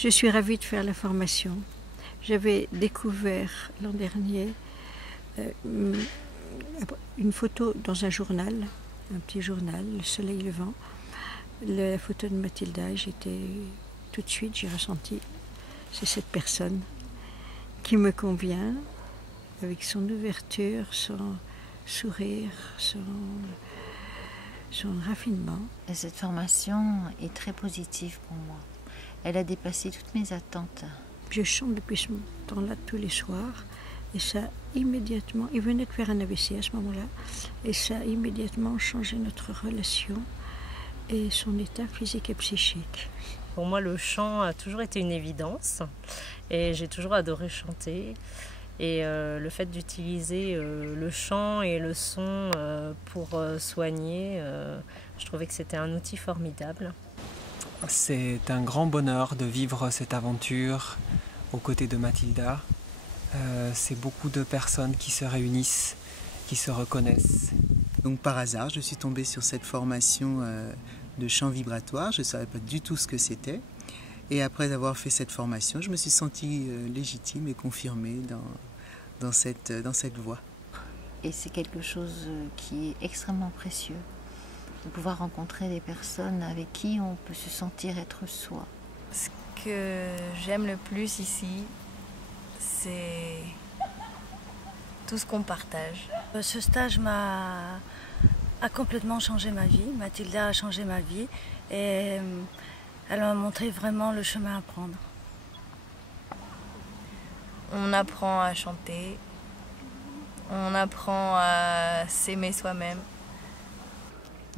Je suis ravie de faire la formation. J'avais découvert l'an dernier une photo dans un journal, un petit journal, Le Soleil Levant, la photo de Mathilda. J'étais tout de suite, j'ai ressenti, c'est cette personne qui me convient, avec son ouverture, son sourire, son raffinement. Et cette formation est très positive pour moi. Elle a dépassé toutes mes attentes. Je chante depuis ce temps-là tous les soirs et ça immédiatement, il venait de faire un AVC à ce moment-là, et ça a immédiatement changé notre relation et son état physique et psychique. Pour moi, le chant a toujours été une évidence et j'ai toujours adoré chanter. Et le fait d'utiliser le chant et le son pour soigner, je trouvais que c'était un outil formidable. C'est un grand bonheur de vivre cette aventure aux côtés de Mathilda. C'est beaucoup de personnes qui se réunissent, qui se reconnaissent. Donc par hasard, je suis tombée sur cette formation de chant vibratoire. Je ne savais pas du tout ce que c'était. Et après avoir fait cette formation, je me suis sentie légitime et confirmée dans cette voie. Et c'est quelque chose qui est extrêmement précieux, de pouvoir rencontrer des personnes avec qui on peut se sentir être soi. Ce que j'aime le plus ici, c'est tout ce qu'on partage. Ce stage a complètement changé ma vie. Mathilda a changé ma vie et elle m'a montré vraiment le chemin à prendre. On apprend à chanter, on apprend à s'aimer soi-même.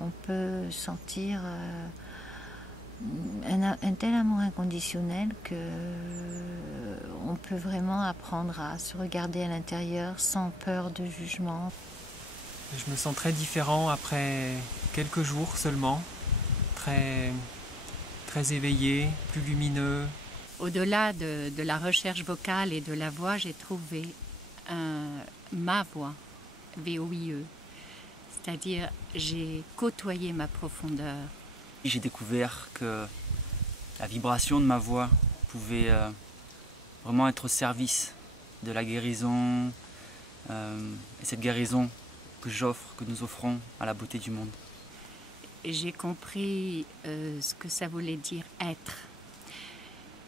On peut sentir un tel amour inconditionnel qu'on peut vraiment apprendre à se regarder à l'intérieur sans peur de jugement. Je me sens très différent après quelques jours seulement, très éveillé, plus lumineux. Au-delà de la recherche vocale et de la voix, j'ai trouvé ma voix, VOIE. C'est-à-dire, j'ai côtoyé ma profondeur. J'ai découvert que la vibration de ma voix pouvait vraiment être au service de la guérison, et cette guérison que nous offrons à la beauté du monde. J'ai compris ce que ça voulait dire être.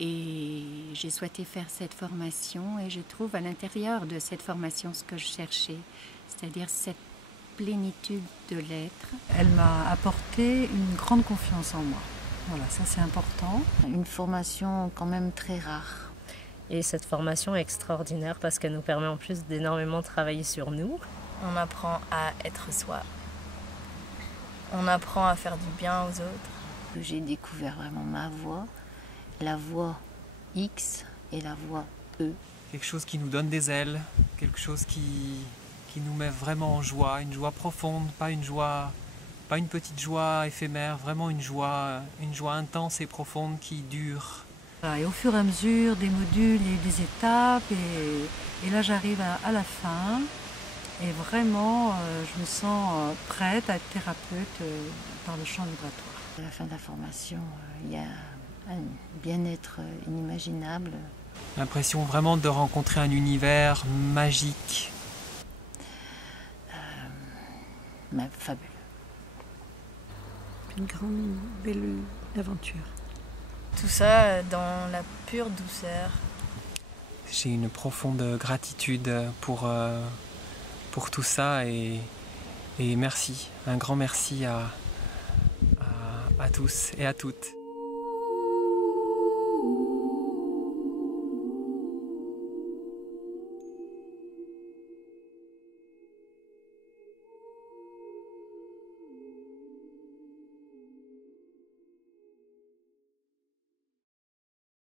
Et j'ai souhaité faire cette formation et je trouve à l'intérieur de cette formation ce que je cherchais, c'est-à-dire cette plénitude de l'être. Elle m'a apporté une grande confiance en moi. Voilà, ça c'est important. Une formation quand même très rare. Et cette formation est extraordinaire parce qu'elle nous permet en plus d'énormément travailler sur nous. On apprend à être soi. On apprend à faire du bien aux autres. J'ai découvert vraiment ma voix, la voix X et la voix E. Quelque chose qui nous donne des ailes, quelque chose qui nous met vraiment en joie, une joie profonde, pas une petite joie éphémère, vraiment une joie intense et profonde qui dure. Et au fur et à mesure des modules, il y a eu des étapes et là j'arrive à la fin et vraiment je me sens prête à être thérapeute par le chant vibratoire. À la fin de la formation, il y a un bien-être inimaginable. L'impression vraiment de rencontrer un univers magique. Fabuleux. Une grande, belle aventure. Tout ça dans la pure douceur. J'ai une profonde gratitude pour tout ça et merci, un grand merci à tous et à toutes.